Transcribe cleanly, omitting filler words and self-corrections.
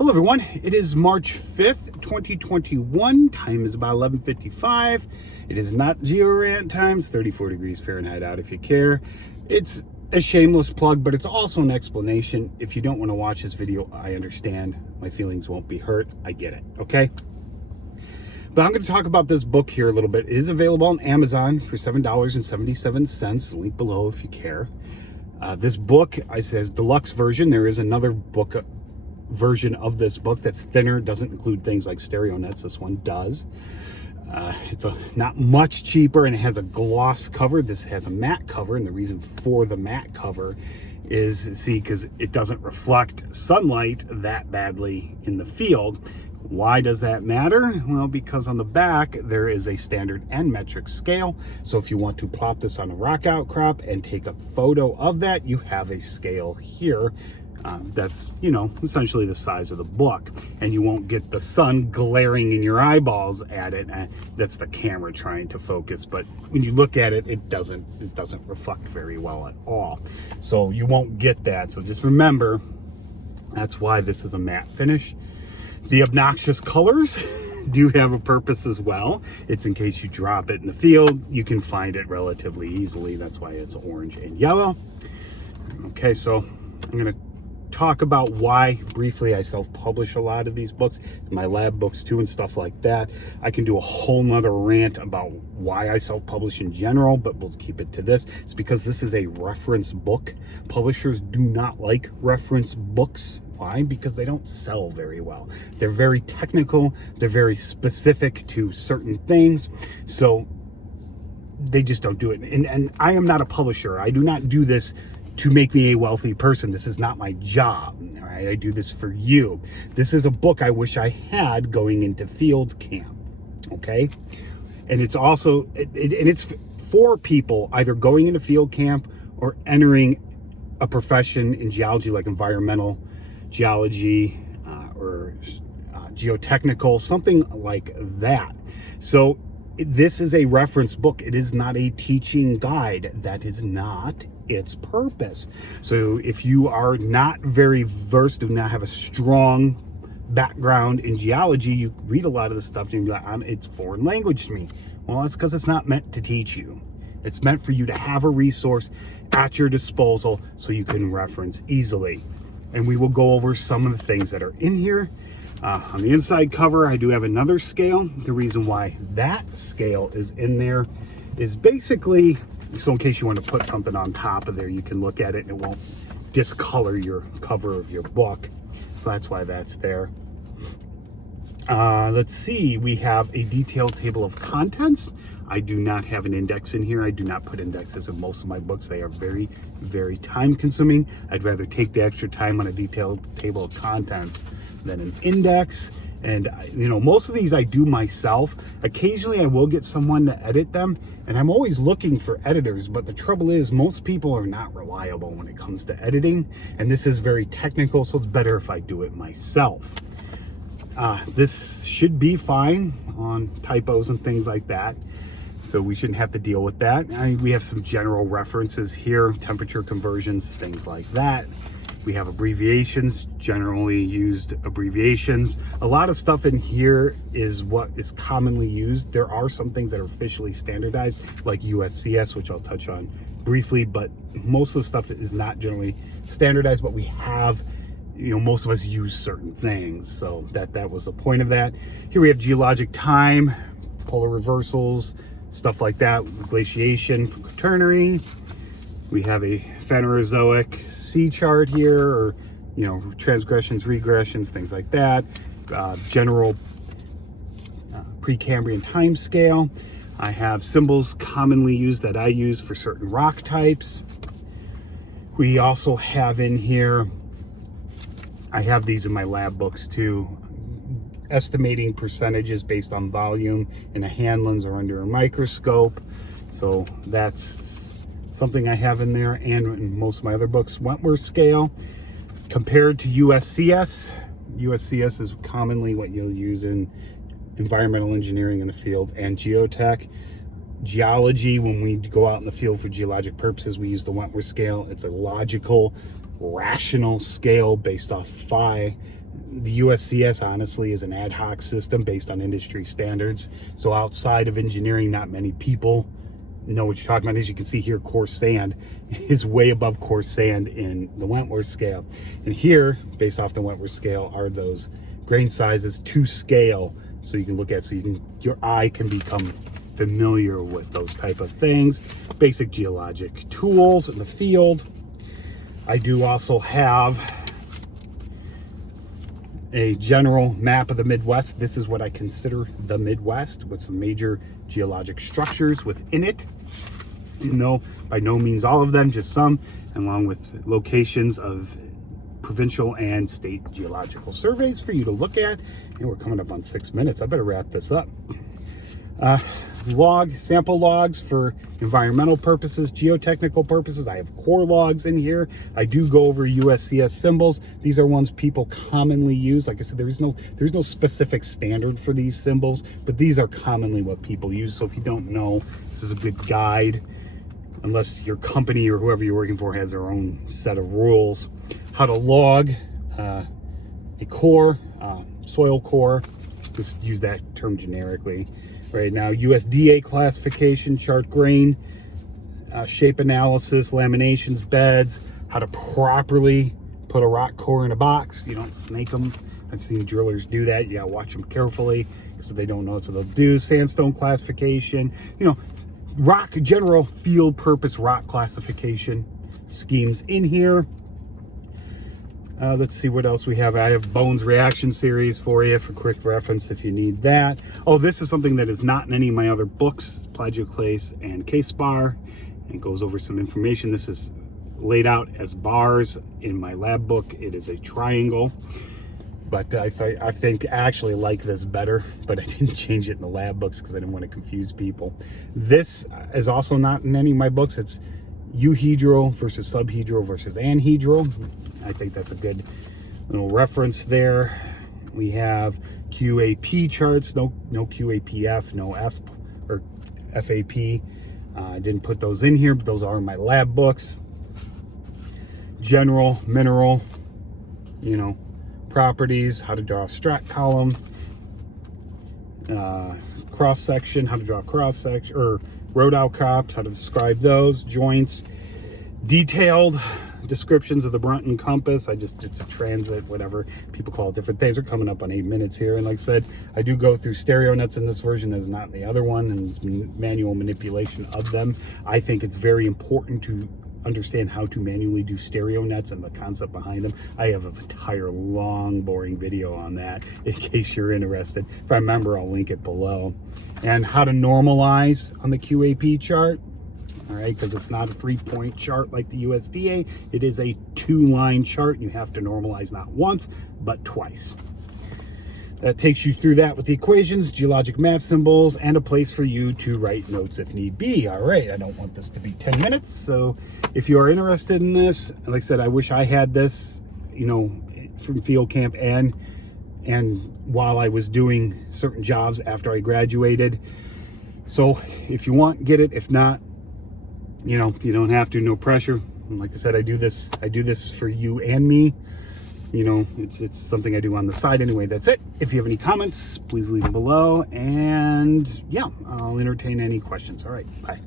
Hello everyone, it is March 5th, 2021. Time is about 11:55. It is not GeoRant times, 34 degrees Fahrenheit out if you care. It's a shameless plug, but it's also an explanation. If you don't want to watch this video, I understand. My feelings won't be hurt. I get it, okay? But I'm going to talk about this book here a little bit. It is available on Amazon for $7.77. Link below if you care. This book, I says deluxe version. There is another book version of this book that's thinner, doesn't include things like stereo nets. This one does. It's not much cheaper, and it has a gloss cover. This has a matte cover, and the reason for the matte cover is, because it doesn't reflect sunlight that badly in the field. Why does that matter? Well, because on the back there is a standard and metric scale. So if you want to plot this on a rock outcrop and take a photo of that, you have a scale here. That's, essentially the size of the book, and you won't get the sun glaring in your eyeballs at it. That's the camera trying to focus, but when you look at it, it doesn't reflect very well at all. So you won't get that. So just remember, that's why this is a matte finish. The obnoxious colors do have a purpose as well. It's in case you drop it in the field, you can find it relatively easily. That's why it's orange and yellow. Okay, so I'm going to talk about why briefly I self-publish a lot of these books, my lab books too, and stuff like that. I can do a whole nother rant about why I self-publish in general, but we'll keep it to this. It's because this is a reference book. Publishers do not like reference books. Why? Because they don't sell very well. They're very technical. They're very specific to certain things. So they just don't do it. And I am not a publisher. I do not do this to make me a wealthy person. This is not my job, all right? I do this for you. This is a book I wish I had going into field camp, okay? And it's also, it's for people either going into field camp or entering a profession in geology, like environmental geology or geotechnical, something like that. So this is a reference book. It is not a teaching guide. That is not its purpose. So if you are not very versed, do not have a strong background in geology, you read a lot of the stuff and you're like, it's foreign language to me. Well, that's because it's not meant to teach you. It's meant for you to have a resource at your disposal so you can reference easily. And we will go over some of the things that are in here. On the inside cover, I do have another scale. The reason why that scale is in there is basically, so in case you want to put something on top of there, you can look at it and it won't discolor your cover of your book. So that's why that's there. Let's see, we have a detailed table of contents. I do not have an index in here. I do not put indexes in most of my books. They are very, very time consuming. I'd rather take the extra time on a detailed table of contents than an index. And most of these I do myself. Occasionally I will get someone to edit them, and I'm always looking for editors, but the trouble is most people are not reliable when it comes to editing, and this is very technical, so it's better if I do it myself. This should be fine on typos and things like that, so we shouldn't have to deal with that. We have some general references here, temperature conversions, things like that. We have abbreviations, generally used abbreviations. A lot of stuff in here is what is commonly used. There are some things that are officially standardized, like Uscs, which I'll touch on briefly, but most of the stuff is not generally standardized, but we have, most of us use certain things. So that was the point of that. Here we have geologic time, polar reversals, stuff like that, glaciation from Quaternary. We have a Phanerozoic sea chart here, or, transgressions, regressions, things like that. General Precambrian time scale. I have symbols commonly used that I use for certain rock types. We also have in here, I have these in my lab books too, estimating percentages based on volume in a hand lens or under a microscope. So that's something I have in there, and in most of my other books. Wentworth scale compared to USCS. USCS is commonly what you'll use in environmental engineering in the field and geotech. Geology, when we go out in the field for geologic purposes, we use the Wentworth scale. It's a logical rational scale based off phi. The USCS honestly is an ad hoc system based on industry standards. So outside of engineering, not many people know what you're talking about. As you can see here, coarse sand is way above coarse sand in the Wentworth scale. And here, based off the Wentworth scale, are those grain sizes to scale. So you can look at, so you can, your eye can become familiar with those type of things. Basic geologic tools in the field. I do also have a general map of the Midwest. This is what I consider the Midwest, with some major geologic structures within it. No, by no means all of them, just some, along with locations of provincial and state geological surveys for you to look at. And we're coming up on 6 minutes. I better wrap this up. Sample logs for environmental purposes, geotechnical purposes. I have core logs in here. I do go over USCS symbols. These are ones people commonly use. Like I said, there's no specific standard for these symbols, but these are commonly what people use. So if you don't know, this is a good guide, unless your company or whoever you're working for has their own set of rules. How to log a core, soil core. Just use that term generically. Right now, USDA classification, chart grain, shape analysis, laminations, beds, how to properly put a rock core in a box. You don't snake them. I've seen drillers do that. You gotta watch them carefully so they don't know what they'll do. Sandstone classification, general field purpose rock classification schemes in here. Let's see what else we have. I have Bones reaction series for you for quick reference if you need that. Oh, this is something that is not in any of my other books, plagioclase and K-spar, and goes over some information. This is laid out as bars. In my lab book, it is a triangle, but I think I actually like this better, but I didn't change it in the lab books because I didn't want to confuse people. This is also not in any of my books. It's Euhedral versus Subhedral versus Anhedral. I think that's a good little reference there. We have QAP charts, no QAPF, no F or FAP. I didn't put those in here, but those are in my lab books. General mineral, properties, how to draw a strat column, cross section, how to draw a cross section, or road outcrops, how to describe those, joints, detailed descriptions of the Brunton compass. It's a transit, whatever people call it, different things. We're coming up on 8 minutes here, and like I said, I do go through stereo nets in this version, as not in the other one, and it's manual manipulation of them. I think it's very important to understand how to manually do stereo nets and the concept behind them. I have an entire long boring video on that in case you're interested. If I remember, I'll link it below. And how to normalize on the QAP chart. All right, because it's not a 3-point chart like the USDA. It is a 2-line chart. You have to normalize not once, but twice. That takes you through that with the equations, geologic map symbols, and a place for you to write notes if need be. All right, I don't want this to be 10 minutes. So if you are interested in this, like I said, I wish I had this, from field camp and while I was doing certain jobs after I graduated. So if you want, get it. If not, you don't have to, no pressure. And like I said, I do this for you and me. It's something I do on the side anyway. That's it. If you have any comments, please leave them below, and yeah, I'll entertain any questions. All right, bye.